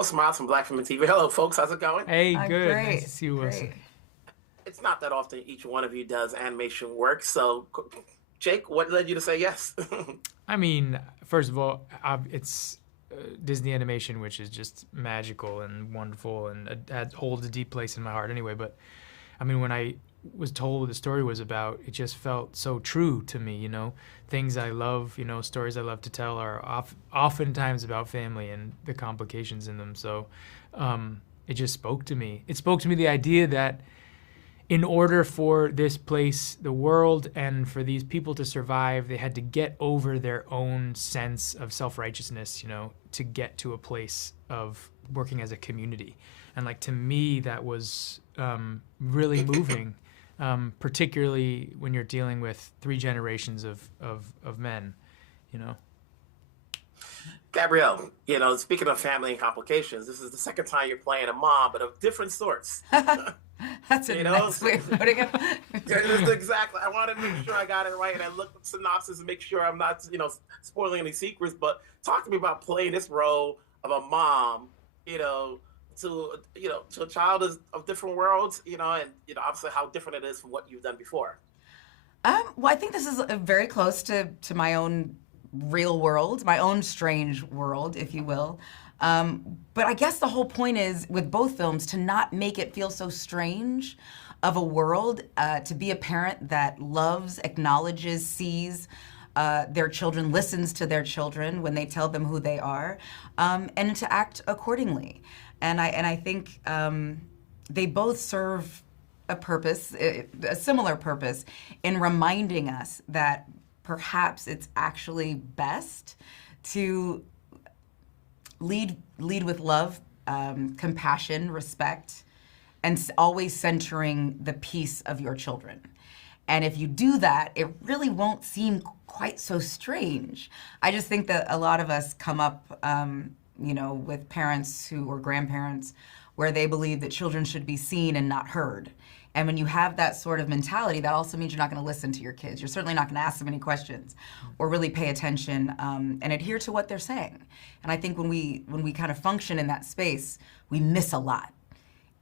What's Miles from Black Film TV? Hello, folks. How's it going? Hey, good. Nice Great, to see you, Wilson. great. It's not that often each one of you does animation work. So, Jake, what led you to say yes? I mean, first of all, it's Disney animation, which is just magical and wonderful and holds a deep place in my heart anyway. But I mean, when I was told what the story was about, it just felt so true to me, Things I love, stories I love to tell are oftentimes about family and the complications in them. So it just spoke to me. It spoke to me the idea that in order for this place, the world, and for these people to survive, they had to get over their own sense of self-righteousness, to get to a place of working as a community. And to me, that was really moving. Particularly when you're dealing with 3 generations of men, Gabrielle, speaking of family and complications, this is the second time you're playing a mom, but of different sorts. That's a nice way of putting it. Exactly. I wanted to make sure I got it right, and I looked at the synopsis and make sure I'm not, spoiling any secrets. But talk to me about playing this role of a mom, to a child of different worlds, and obviously how different it is from what you've done before. Well, I think this is very close to my own real world, my own strange world, if you will. But I guess the whole point is, with both films, to not make it feel so strange of a world, to be a parent that loves, acknowledges, sees their children, listens to their children when they tell them who they are, and to act accordingly. And I think they both serve a purpose, a similar purpose, in reminding us that perhaps it's actually best to lead with love, compassion, respect, and always centering the peace of your children. And if you do that, it really won't seem quite so strange. I just think that a lot of us come up with parents or grandparents where they believe that children should be seen and not heard. And when you have that sort of mentality, that also means you're not going to listen to your kids. You're certainly not going to ask them any questions or really pay attention and adhere to what they're saying. And I think when we kind of function in that space, we miss a lot.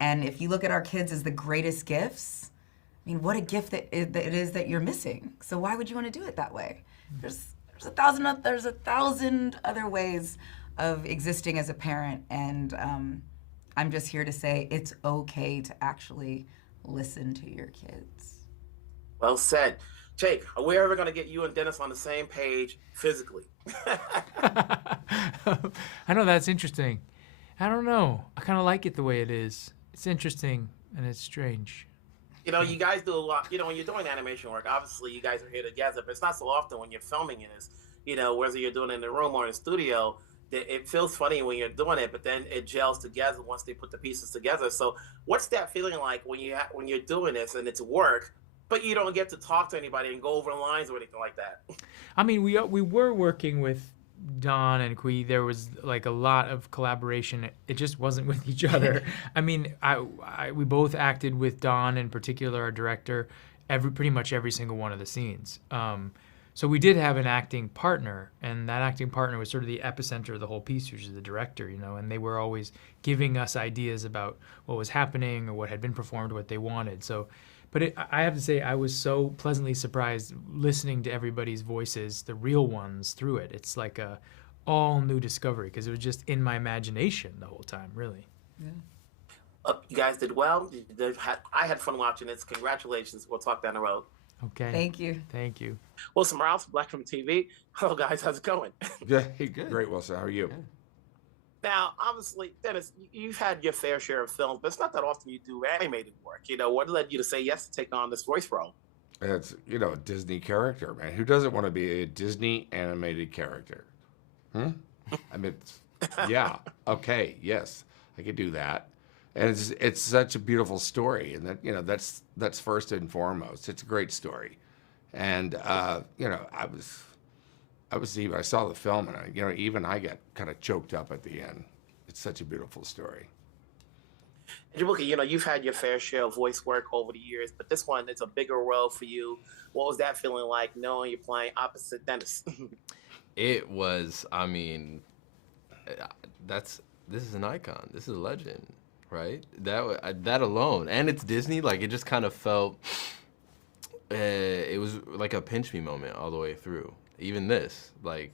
And if you look at our kids as the greatest gifts, I mean, what a gift that it is that you're missing. So why would you want to do it that way? There's a thousand other ways of existing as a parent, and I'm just here to say it's okay to actually listen to your kids. Well said. Jake, are we ever going to get you and Dennis on the same page physically? I know, that's interesting. I don't know. I kind of like it the way it is. It's interesting and it's strange. You guys do a lot. When you're doing animation work, obviously you guys are here together, but it's not so often when you're filming it is, whether you're doing it in the room or in the studio, it feels funny when you're doing it, but then it gels together once they put the pieces together. So what's that feeling like when you're doing this and it's work, but you don't get to talk to anybody and go over lines or anything like that? I mean, we were working with Don and Quaid. There was a lot of collaboration. It just wasn't with each other. I mean, we both acted with Don, in particular, our director, pretty much every single one of the scenes. So we did have an acting partner, and that acting partner was sort of the epicenter of the whole piece, which is the director, and they were always giving us ideas about what was happening or what had been performed, what they wanted. So, but I have to say, I was so pleasantly surprised listening to everybody's voices, the real ones, through it. It's like a all new discovery, because it was just in my imagination the whole time, really. Yeah. You guys did well. I had fun watching this. Congratulations. We'll talk down the road. Okay. Thank you. Thank you. Wilson Morales, Black Film TV. Hello, guys. How's it going? Yeah, hey, good. Great, Wilson. How are you? Good. Now, obviously, Dennis, you've had your fair share of films, but it's not that often you do animated work. What led you to say yes to take on this voice role? It's, a Disney character, man. Who doesn't want to be a Disney animated character? I mean, yeah, okay, yes, I could do that. And it's such a beautiful story, and that's first and foremost. It's a great story, and I saw the film, and even I got kind of choked up at the end. It's such a beautiful story. Jaboukie, you've had your fair share of voice work over the years, but this one is a bigger role for you. What was that feeling like, knowing you're playing opposite Dennis? It was, I mean, this is an icon. This is a legend, right? That alone, and it's Disney. Like, it just kind of felt. It was like a pinch me moment all the way through. Even this, like,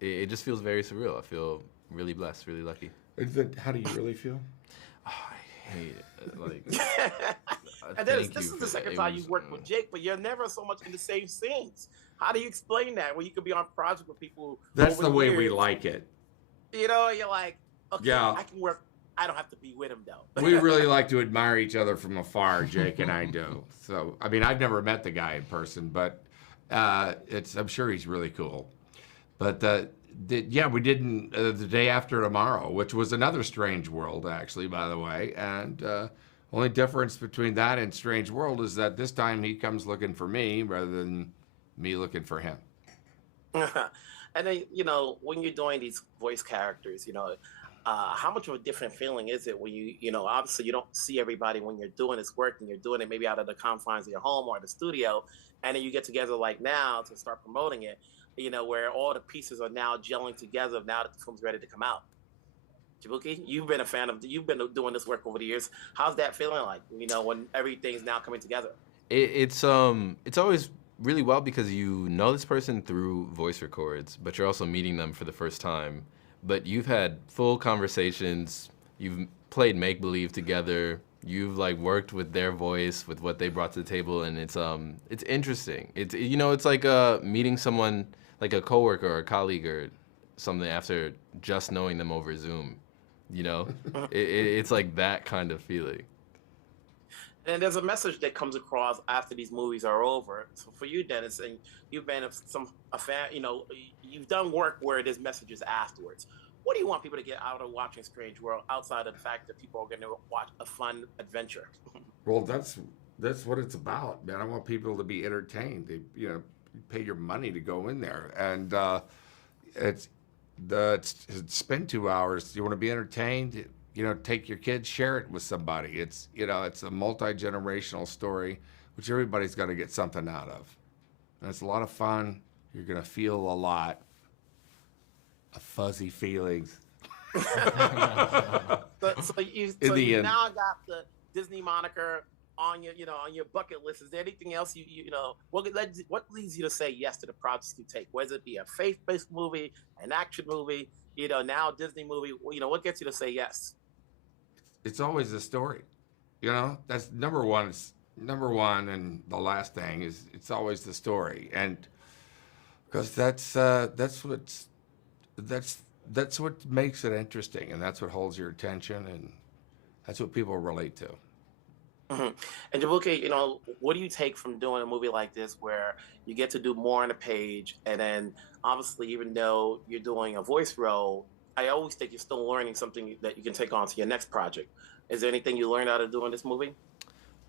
it just feels very surreal. I feel really blessed, really lucky. How do you really feel? Oh, I hate it. Like, And then this is the second time you've worked with Jake, but you're never so much in the same scenes. How do you explain that? Well, you could be on project with people. That's the way we like it. You know, you're like, okay, Yeah. I can work. I don't have to be with him though. We really like to admire each other from afar, Jake and I do. So, I mean, I've never met the guy in person, but I'm sure he's really cool. But we did the day after tomorrow, which was another Strange World, actually, by the way. And only difference between that and Strange World is that this time he comes looking for me rather than me looking for him. And then, you know, when you're doing these voice characters, you know, how much of a different feeling is it when you know, obviously you don't see everybody when you're doing this work and you're doing it maybe out of the confines of your home or the studio, and then you get together like now to start promoting it, you know, where all the pieces are now gelling together now that the film's ready to come out. Jaboukie, you've been doing this work over the years. How's that feeling like, you know, when everything's now coming together? It's always really well because you know this person through voice records, but you're also meeting them for the first time. But you've had full conversations, you've played make-believe together, you've like worked with their voice, with what they brought to the table, and it's interesting. It's, you know, it's like meeting someone, like a coworker or a colleague or something after just knowing them over Zoom, you know? It's like that kind of feeling. And there's a message that comes across after these movies are over. So for you, Dennis, and you've been a fan, you know, you've done work where there's messages afterwards. What do you want people to get out of watching Strange World outside of the fact that people are going to watch a fun adventure? Well, that's what it's about, man. I want people to be entertained. They, you know, pay your money to go in there, and spend 2 hours. You want to be entertained. You know, take your kids, share it with somebody. It's, you know, it's a multi-generational story, which everybody's going to get something out of. And it's a lot of fun. You're going to feel a lot of fuzzy feelings. So you now got the Disney moniker on your, you know, on your bucket list. Is there anything else you know, what leads you to say yes to the projects you take? Whether it be a faith-based movie, an action movie, you know, now Disney movie, you know, what gets you to say yes? It's always the story, you know. That's number one, and the last thing is it's always the story, and because that's what makes it interesting, and that's what holds your attention, and that's what people relate to. Mm-hmm. And Jaboukie, you know, what do you take from doing a movie like this where you get to do more on a page, and then obviously, even though you're doing a voice role, I always think you're still learning something that you can take on to your next project. Is there anything you learned out of doing this movie?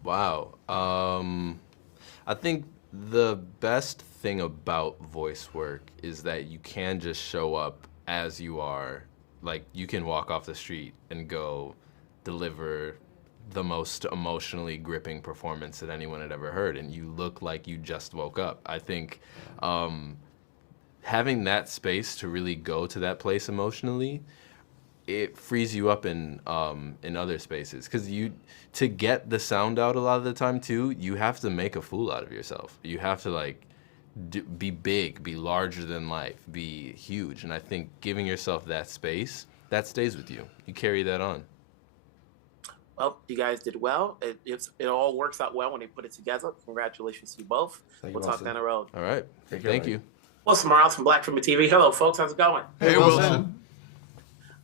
Wow. I think the best thing about voice work is that you can just show up as you are. Like, you can walk off the street and go deliver the most emotionally gripping performance that anyone had ever heard, and you look like you just woke up. I think having that space to really go to that place emotionally, it frees you up in other spaces, because to get the sound out a lot of the time too, you have to make a fool out of yourself. You have to like be big, be larger than life, be huge, and I think giving yourself that space, that stays with you. You carry that on. Well, you guys did well. It all works out well when they put it together. Congratulations to you both. We'll talk down the road. All right. Thank you. Wilson Morales from Black Film TV. Hello, folks. How's it going? Hey, Wilson.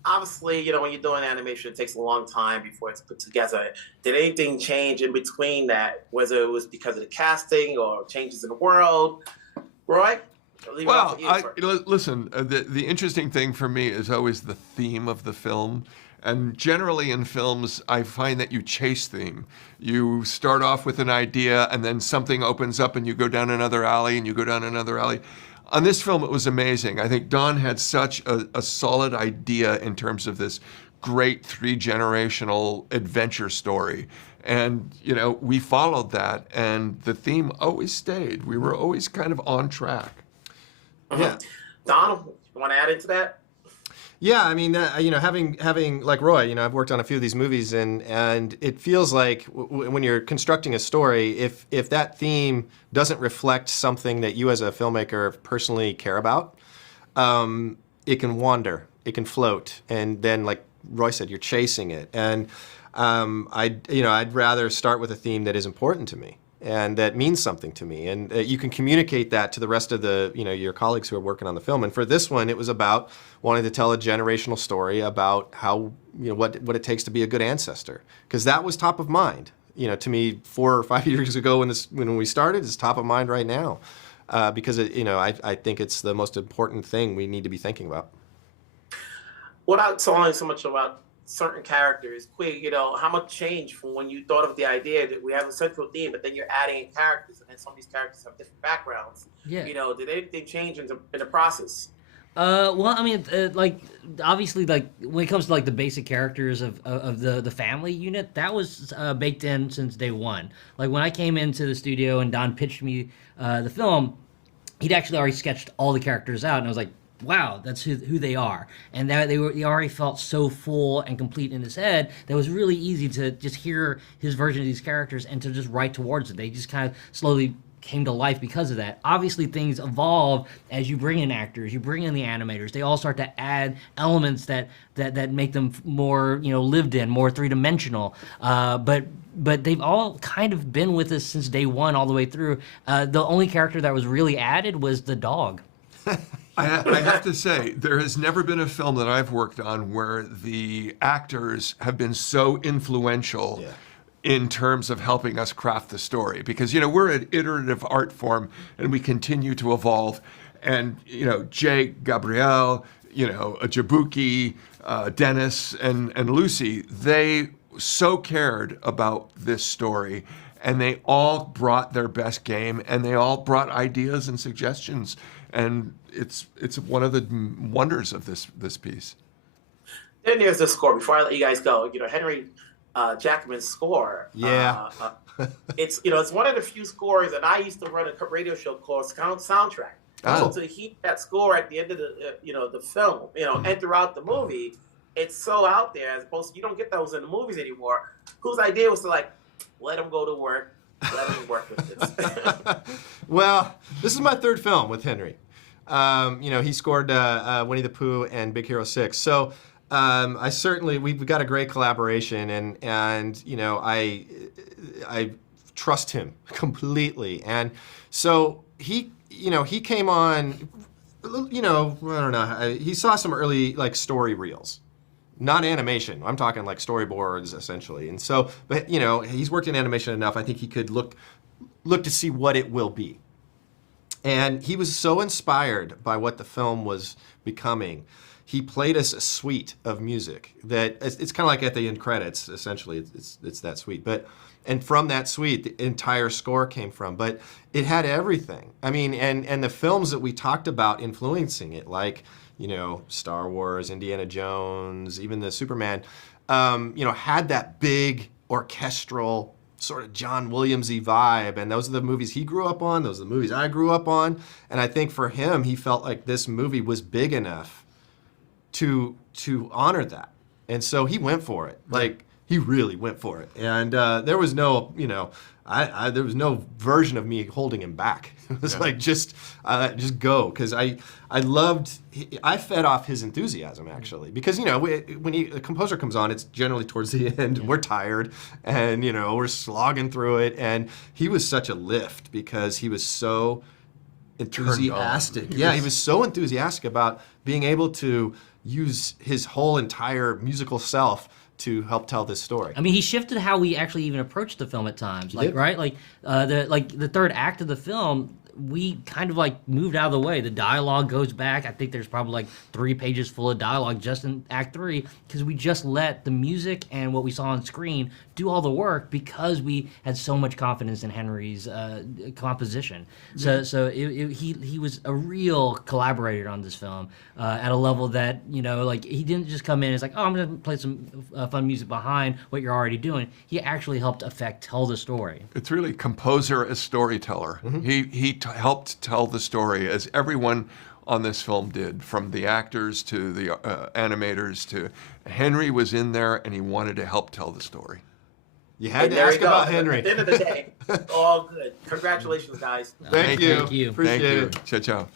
Obviously, you know, when you're doing animation, it takes a long time before it's put together. Did anything change in between that, whether it was because of the casting or changes in the world? Roy? Well, listen, the interesting thing for me is always the theme of the film. And generally in films, I find that you chase theme. You start off with an idea, and then something opens up, and you go down another alley, and you go down another alley. On this film, it was amazing. I think Don had such a solid idea in terms of this great three-generational adventure story. And, you know, we followed that, and the theme always stayed. We were always kind of on track. Yeah. Donald, you want to add into that? Yeah, I mean, having like Roy, I've worked on a few of these movies, and it feels like when you're constructing a story, if that theme doesn't reflect something that you as a filmmaker personally care about, it can wander, it can float, and then like Roy said, you're chasing it. And I'd rather start with a theme that is important to me and that means something to me, and you can communicate that to the rest of the your colleagues who are working on the film. And for this one, it was about wanting to tell a generational story about how what it takes to be a good ancestor, because that was top of mind. To me, 4 or 5 years ago when we started, it's top of mind right now, because I think it's the most important thing we need to be thinking about. Without talking so much about certain characters, Quaid, how much change from when you thought of the idea that we have a central theme, but then you're adding in characters, and then some of these characters have different backgrounds. Yeah. Did anything change in the process? Well, I mean, like obviously, like when it comes to like the basic characters of the family unit, that was baked in since day one. Like when I came into the studio and Don pitched me the film, he'd actually already sketched all the characters out, and I was like, wow, that's who they are. And that they already felt so full and complete in his head that it was really easy to just hear his version of these characters and to just write towards it. They just kind of slowly came to life because of that. Obviously, things evolve as you bring in actors, you bring in the animators. They all start to add elements that make them more, lived in, more three-dimensional. But they've all kind of been with us since day one all the way through. The only character that was really added was the dog. I have to say, there has never been a film that I've worked on where the actors have been so influential in terms of helping us craft the story. Because, we're an iterative art form and we continue to evolve. And, Jake, Gabrielle, Jaboukie, Dennis, and Lucy, they so cared about this story. And they all brought their best game, and they all brought ideas and suggestions. And it's one of the wonders of this piece. Then there's the score. Before I let you guys go, Henry Jackman's score. Yeah. It's one of the few scores, and I used to run a radio show called Soundtrack. Oh. So to hear that score at the end of the film, and throughout the movie, it's so out there. As opposed to, you don't get those in the movies anymore. Whose idea was to let him go to work, let him work with this. Well, this is my third film with Henry. He scored Winnie the Pooh and Big Hero 6. So we've got a great collaboration, and I trust him completely. And so he came on, I don't know, he saw some early story reels. Not animation. I'm talking storyboards essentially. And so, but he's worked in animation enough. I think he could look to see what it will be. And he was so inspired by what the film was becoming. He played us a suite of music that it's kind of like at the end credits. Essentially, it's that suite. And from that suite, the entire score came from. But it had everything. I mean, and the films that we talked about influencing it, Star Wars, Indiana Jones, even the Superman, had that big orchestral sort of John Williams-y vibe. And those are the movies he grew up on. Those are the movies I grew up on. And I think for him, he felt like this movie was big enough to honor that. And so he went for it. He really went for it. And there was no, there was no version of me holding him back. It was just go, because I fed off his enthusiasm actually, because when a composer comes on, it's generally towards the end and we're tired and we're slogging through it, and he was such a lift because he was so enthusiastic. He was so enthusiastic about being able to use his whole entire musical self to help tell this story. I mean, he shifted how we actually even approached the film at times. The third act of the film, we kind of moved out of the way. The dialogue goes back. I think there's probably 3 pages full of dialogue just in Act 3, because we just let the music and what we saw on screen do all the work because we had so much confidence in Henry's composition. So he was a real collaborator on this film at a level that, he didn't just come in and I'm going to play some fun music behind what you're already doing. He actually helped tell the story. It's really composer as storyteller. Mm-hmm. He helped tell the story as everyone on this film did, from the actors to the animators to Henry was in there and he wanted to help tell the story. You had to there ask you go. about Henry. At the end of the day, all good. Congratulations, guys. Thank you. Thank you. Appreciate Thank you. it. Ciao, ciao.